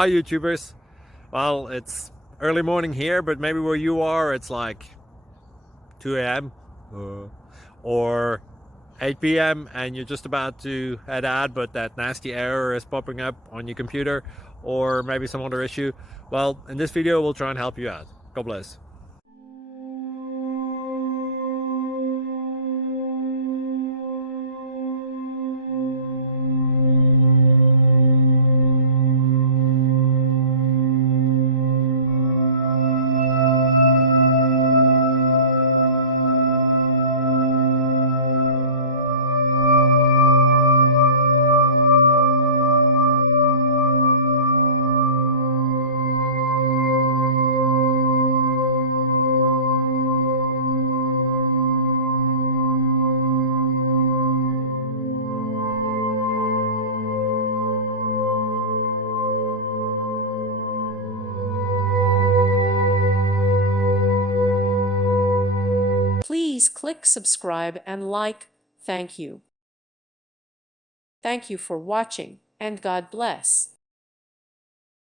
Hi YouTubers. Well, it's early morning here, but maybe where you are it's like 2 a.m. or 8 p.m. and you're just about to head out, but that nasty error is popping up on your computer, or maybe some other issue. Well, in this video we'll try and help you out. God bless. Please click subscribe and like. Thank you. Thank you for watching, and God bless.